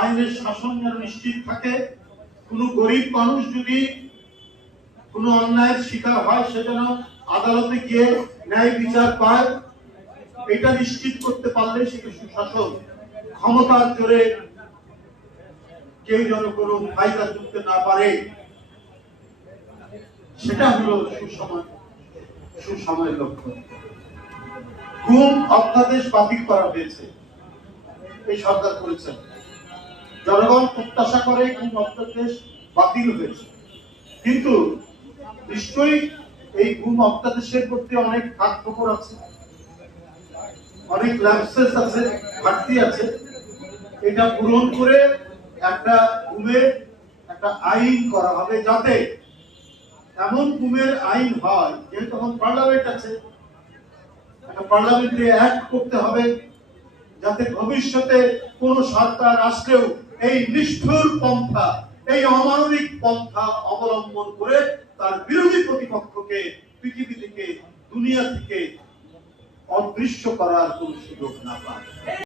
আইনের শাসন যেন নিশ্চিত থাকে। কোনো গরিব মানুষ যদি কোনো অন্যায়ের শিকার হয় সে যেন আদালতে গিয়ে ন্যায় বিচার পায়। এটা নিশ্চিত করতে পারলে সেটা সুশাসন। ক্ষমতার জোরে কেউ যেন কোনো ফায়দা তুলতে না পারে, সেটা হলো সুসময়ের লক্ষ্য। গুম অধ্যাদেশ বাতিল করা হয়েছে, এই সরকার করেছেন। জনগণ প্রত্যাশা করে গুম অধ্যাদেশ বাতিল হয়েছে, কিন্তু নিশ্চয়ই এই গুম অধ্যাদেশের প্রতি অনেক ফাঁকফোকর আছে, অনেক ল্যাপসেস আছে, ঘাটতি আছে। এটা পূরণ করে একটা গুমের একটা আইন করা হবে, যাতে এমন গুমের আইন হয়, যেহেতু তখন পার্লামেন্ট আছে, একটা পার্লামেন্টে অ্যাক্ট করতে হবে, যাতে ভবিষ্যতে কোন সরকার আসলেও এই নিষ্ঠুর পন্থা, এই অমানবিক পন্থা অবলম্বন করে তার বিরোধী প্রতিপক্ষকে পৃথিবী থেকে, দুনিয়া থেকে অদৃশ্য করার কোন সুযোগ না পায়।